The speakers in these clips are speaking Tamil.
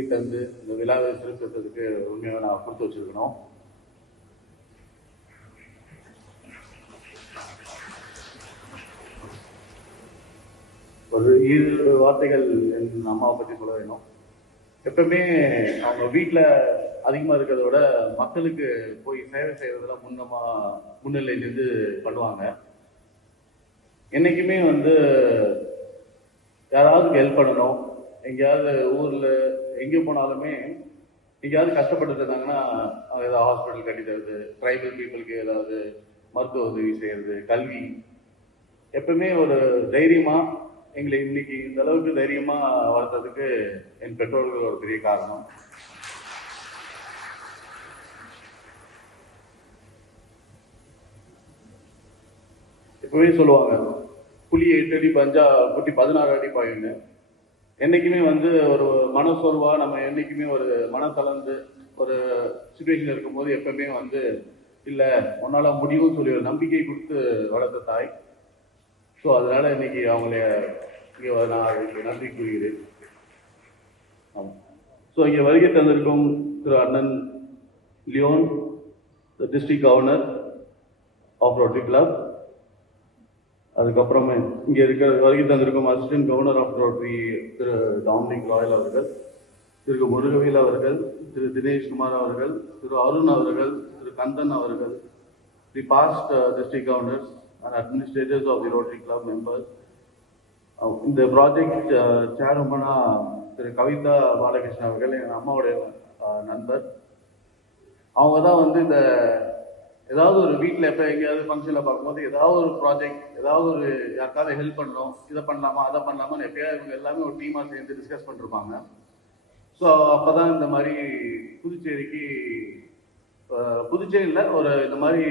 வருகை தந்து இந்த விழாவை சிறப்பித்ததுக்கு உண்மையாக நான் கொடுத்து வச்சிருக்கணும். ஒரு இரு வார்த்தைகள் என் அம்மாவை பற்றி சொல்ல வேணும். எப்பவுமே அவங்க வீட்டில் அதிகமாக இருக்கிறத விட மக்களுக்கு போய் சேவை செய்யறதுல முன்னமாக முன்னிலை நின்று பண்ணுவாங்க. என்னைக்குமே வந்து யாராவது ஹெல்ப் பண்ணணும். எங்கேயாவது ஊரில் எங்கே போனாலுமே எங்கேயாவது கஷ்டப்பட்டு இருந்தாங்கன்னா ஏதாவது ஹாஸ்பிட்டல் கட்டி தருது ட்ரைபல் பீப்புளுக்கு ஏதாவது மருத்துவ உதவி செய்யறது கல்வி. எப்பவுமே ஒரு தைரியமாக எங்களை இன்னைக்கு இந்த அளவுக்கு தைரியமாக வளர்த்ததுக்கு என் பெற்றோர்கள் ஒரு பெரிய காரணம். எப்பவுமே சொல்லுவாங்க புலி எட்டு அடி பஞ்சா குட்டி பதினாறு அடி பாயுங்க என்னைக்குமே வந்து ஒரு மனசோர்வாக நம்ம என்னைக்குமே ஒரு மனம் கலந்து ஒரு சுச்சுவேஷன் இருக்கும்போது எப்பவுமே வந்து இல்லை உன்னால் முடியும்னு சொல்லி ஒரு நம்பிக்கை கொடுத்து வளர்த்த தாய். ஸோ அதனால இன்னைக்கு அவங்கள இங்கே நான் அவங்களுக்கு நன்றி கூறுகிறேன். ஆமாம் ஸோ இங்கே வருகை தந்திருக்கும் திரு அண்ணன் Leon district governor of Rotary club அதுக்கப்புறமே இங்கே இருக்கிற வரைக்கும் தந்திருக்கும் அசிஸ்டன்ட் கவர்னர் ஆஃப் ரோட்டரி திரு டாமினிக் ராயல் அவர்கள் திரு முருகவேல் அவர்கள் திரு தினேஷ் குமார் அவர்கள் திரு அருண் அவர்கள் திரு கந்தன் அவர்கள் the past district governors and administrators of the Rotary club members இந்த ப்ராஜெக்ட் சேர்மனா uh, திரு கவிதா பாலகிருஷ்ணன் அவர்கள் எங்கள் அம்மாவுடைய uh, நண்பர். அவங்க தான் வந்து இந்த ஏதாவது ஒரு வீட்டில் எப்போ எங்கேயாவது ஃபங்க்ஷனில் பார்க்கும்போது ஏதாவது ஒரு ப்ராஜெக்ட் ஏதாவது ஒரு யாருக்காவது ஹெல்ப் பண்ணணும் இதை பண்ணலாமா அதை பண்ணலாமான்னு எப்பயாவது இவங்க எல்லாமே ஒரு டீமாக சேர்ந்து டிஸ்கஸ் பண்ணிருப்பாங்க. ஸோ அப்போ தான் இந்த மாதிரி புதுச்சேரிக்கு புதுச்சேரியில் ஒரு இந்த மாதிரி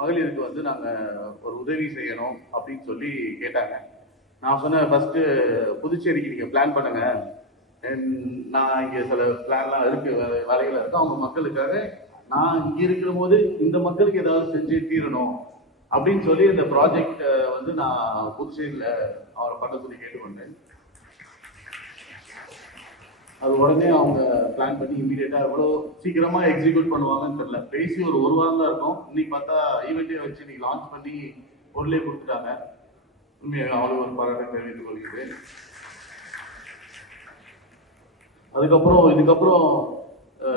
மகளிருக்கு வந்து நாங்கள் ஒரு உதவி செய்யணும் அப்படின்னு சொல்லி கேட்டாங்க. நான் சொன்னேன் ஃபஸ்ட்டு புதுச்சேரிக்கு நீங்கள் பிளான் பண்ணுங்கள் நான் இங்கே சில பிளான்லாம் இருக்குது வரையில் வேலைகள் அவங்க மக்களுக்காக நான் இங்கே இருக்கிற போது இந்த மக்களுக்கு ஏதாவது செஞ்சு தீரணும் அப்படின்னு சொல்லி இந்த ப்ராஜெக்ட் வந்து நான் புதுச்சேரியில அவரை பண்ண சொல்லி கேட்டுக்கொண்டேன் அது உடனே அவங்க பிளான் பண்ணி இமீடியட்டா எவ்வளோ சீக்கிரமா எக்ஸிக்யூட் பண்ணுவாங்கன்னு தெரியல. பேசி ஒரு ஒரு வாரம் தான் இருக்கும். இன்னைக்கு பார்த்தா ஈவெண்ட்டே வச்சு இன்னைக்கு லான்ச் பண்ணி பொருளே கொடுத்துட்டாங்க. உண்மையாக அவளுக்கு ஒரு பாராட்டை தெரிவித்துக் கொள்கிறேன். அதுக்கப்புறம் இதுக்கப்புறம்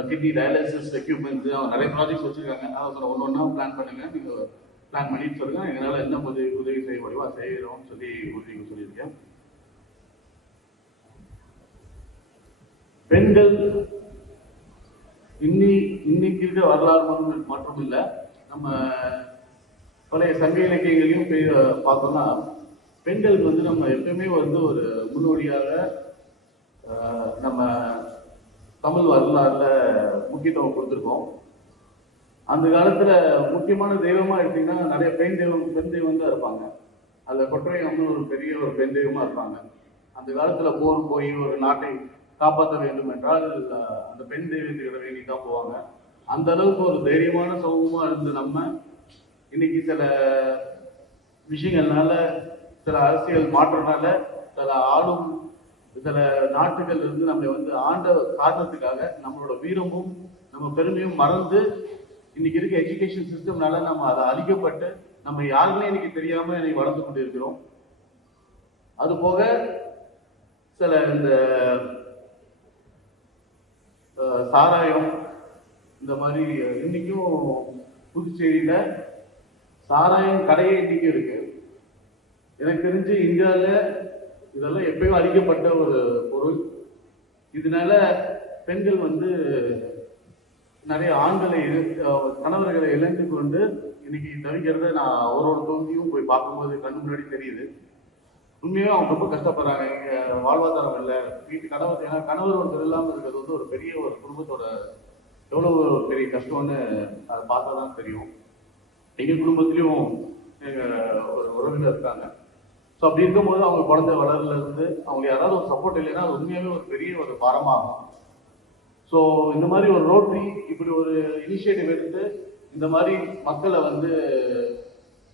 கிட்னி டயாலிசிஸ் எக்யூப்மெண்ட்ஸ் அவங்க நிறைய ப்ராஜெக்ட்ஸ் வச்சிருக்காங்க. அதை சொல்ல ஒன்று ஒன்றா பிளான் பண்ணுங்க. நீங்கள் பிளான் பண்ணிட்டு சொல்லுங்க. எங்களால் என்ன உதவி உதவி செய்ய முடியுமோ அதை செய்கிறோம்னு சொல்லி உதவி சொல்லியிருக்கேன். பெண்கள் இன்னி இன்னைக்கு இருக்க வரலாறு மட்டும் இல்லை. நம்ம பழைய சங்க இலக்கியங்களையும் போய் பார்த்தோம்னா பெண்களுக்கு வந்து நம்ம எப்பயுமே வந்து ஒரு முன்னோடியாக நம்ம தமிழ் வரலாறுல முக்கியத்துவம் கொடுத்துருக்கோம். அந்த காலத்துல முக்கியமான தெய்வமா எடுத்தீங்கன்னா நிறைய பெண் தெய்வம் பெண் தெய்வம் தான் இருப்பாங்க. அதுல கொற்றை அம்மன் ஒரு பெரிய ஒரு பெண் தெய்வமா இருப்பாங்க. அந்த காலத்துல போர் போய் ஒரு நாட்டை காப்பாற்ற வேண்டும் என்றால் அந்த பெண் தெய்வத்துக்கிட்ட வேண்டி தான் போவாங்க. அந்த அளவுக்கு ஒரு தைரியமான சமூகமா இருந்த நம்ம இன்னைக்கு சில விஷயங்கள்னால சில அரசியல் மாற்றம்னால சில ஆளும் சில நாட்டுகள் இருந்து நம்மளை வந்து ஆண்ட காரணத்துக்காக நம்மளோட வீரமும் நம்ம பெருமையும் மறந்து இன்னைக்கு இருக்க எஜுகேஷன் சிஸ்டம்னால நம்ம அதை அழிக்கப்பட்டு நம்ம யாருமே இன்னைக்கு தெரியாம இன்னைக்கு வளர்ந்து கொண்டு இருக்கிறோம் அது போக சில இந்த சாராயம் இந்த மாதிரி இன்னைக்கும் புதுச்சேரியில சாராயம் கடையே இன்னைக்கும் இருக்கு. எனக்கு தெரிஞ்சு இந்தியாவில் இதெல்லாம் எப்பயும் அழிக்கப்பட்ட ஒரு பொருள். இதனால பெண்கள் வந்து நிறைய ஆண்களை கணவர்களை இழந்து கொண்டு இன்னைக்கு தவிக்கிறத நான் ஒரு ஒரு தொகுதியும் போய் பார்க்கும்போது கண் முன்னாடி தெரியுது. உண்மையாக அவங்க ரொம்ப கஷ்டப்படுறாங்க. இங்க வாழ்வாதாரம் இல்லை. வீட்டு கணவர் ஏன்னா கணவர் ஒருத்தர் இல்லாமல் இருக்கிறது வந்து ஒரு பெரிய ஒரு குடும்பத்தோட எவ்வளோ ஒரு பெரிய கஷ்டம்னு அதை பார்த்தா தான் தெரியும். எங்கள் குடும்பத்திலையும் எங்கள் ஒரு உறவினர் இருக்காங்க. ஸோ அப்படி இருக்கும்போது அவங்க குழந்தை வளர்லேருந்து அவங்க யாராவது ஒரு சப்போர்ட் இல்லைன்னா அது உண்மையாகவே ஒரு பெரிய ஒரு பாரமாகும். ஸோ இந்த மாதிரி ஒரு ரோட்ரி இப்படி ஒரு இனிஷியேட்டிவ் எடுத்து இந்த மாதிரி மக்களை வந்து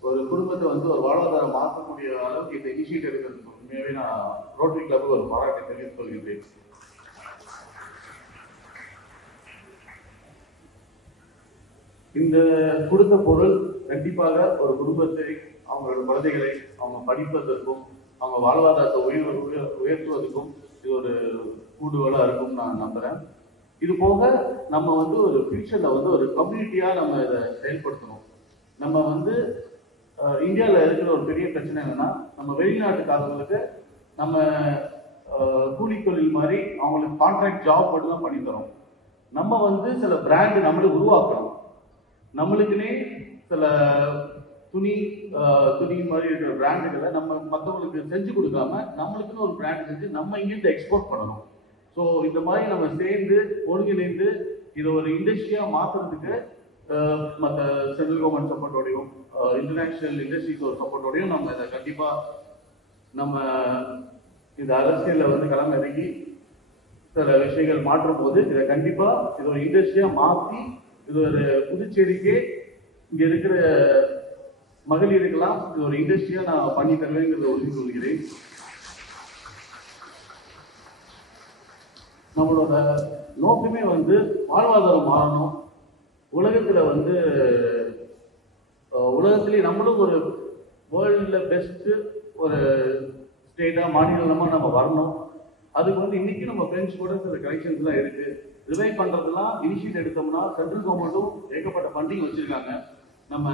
ஒரு குடும்பத்தை வந்து ஒரு வாழ்வாதாரம் மாற்றக்கூடிய அளவுக்கு இந்த இனிஷியேட்டிவ் எடுக்கிறதுக்கு உண்மையாகவே நான் ரோட்டரி கிளப் ஒரு பாராட்டை தெரிவித்துக் கொள்கின்றேன். இந்த கொடுத்த பொருள் கண்டிப்பாக ஒரு குடும்பத்தை அவங்களோட குழந்தைகளை அவங்க படிப்பதற்கும் அவங்க வாழ்வாதாரத்தை உயர் உயர்- உயர்த்துவதற்கும் இது ஒரு கூடுதலாக இருக்கும் நான் நம்புகிறேன் இது போக நம்ம வந்து ஒரு ஃபியூச்சரில் வந்து ஒரு கம்யூனிட்டியாக நம்ம இதை செயல்படுத்தணும். நம்ம வந்து இந்தியாவில் இருக்கிற ஒரு பெரிய பிரச்சனை என்னன்னா நம்ம வெளிநாட்டுக்காரங்களுக்கு நம்ம கூலி தொழில் மாதிரி அவங்களுக்கு கான்ட்ராக்ட் ஜாப் மட்டும் தான் பண்ணி தரோம். நம்ம வந்து சில பிராண்டு நம்மளுக்கு உருவாக்கணும். நம்மளுக்குன்னே சில துணி துணி மாதிரி இருக்கிற பிராண்டுகளை நம்ம மற்றவங்களுக்கு செஞ்சு கொடுக்காம நம்மளுக்குன்னு ஒரு பிராண்ட் செஞ்சு நம்ம இங்கிருந்து எக்ஸ்போர்ட் பண்ணணும். ஸோ இந்த மாதிரி நம்ம சேர்ந்து ஒருங்கிணைந்து இதை ஒரு இண்டஸ்ட்ரியாக மாற்றுறதுக்கு மற்ற சென்ட்ரல் கவர்மெண்ட் சப்போர்ட்டோடையும் இன்டர்நேஷ்னல் இண்டஸ்ட்ரீஸோட சப்போர்ட்டோடையும் நம்ம இதை கண்டிப்பாக நம்ம இந்த அரசியலில் வந்து களமிறங்கி சில விஷயங்கள் மாற்றும் போது இதை கண்டிப்பாக இது ஒரு இண்டஸ்ட்ரியாக மாற்றி இது ஒரு புதுச்சேரிக்கே இங்க இருக்கிற மகளிருக்கெல்லாம் ஒரு இண்டஸ்ட்ரியா நான் பண்ணி தருவேங்கிறத உறுதி கொள்கிறேன் நம்மளோட நோக்கமே வந்து வாழ்வாதாரம் மாறணும். உலகத்துல வந்து உலகத்திலே நம்மளும் ஒரு வேர்ல்டில் பெஸ்ட் ஒரு ஸ்டேட்டா மாநிலமா நம்ம வரணும். அதுக்கு வந்து இன்னைக்கு நம்ம ஃப்ரெண்ட்ஸ் கூட சில கலெக்ஷன்ஸ்லாம் இருக்கு. ரிவைவ் பண்றதெல்லாம் இனிஷியேட் எடுத்தோம்னா சென்ட்ரல் கவர்மெண்ட்டும் ஏகப்பட்ட ஃபண்டிங் வச்சிருக்காங்க. நம்ம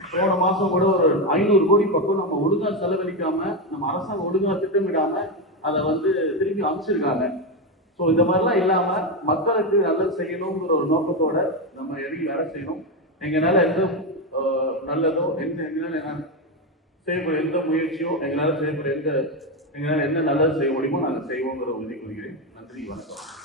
போன மாசம் கூட ஒரு ஐநூறு கோடி பக்கம் நம்ம ஒழுங்கா செலவழிக்காம நம்ம அரசாங்கம் ஒழுங்கா திட்டமிடாம அதை வந்து திருப்பி அமைச்சிருக்காங்க ஸோ இந்த மாதிரிலாம் இல்லாம மக்களுக்கு நல்லது செய்யணுங்கிற ஒரு நோக்கத்தோட நம்ம இறங்கி வேலை செய்யணும். எங்களால எந்த நல்லதோ எந்த எங்களால என்ன செய்யக்கூடிய எந்த முயற்சியோ எங்களால செய்யக்கூடிய எந்த எங்களால என்ன நல்லது செய்ய முடியுமோ நாங்கள் செய்வோங்கிற உறுதி கொள்கிறேன் நன்றி வணக்கம்.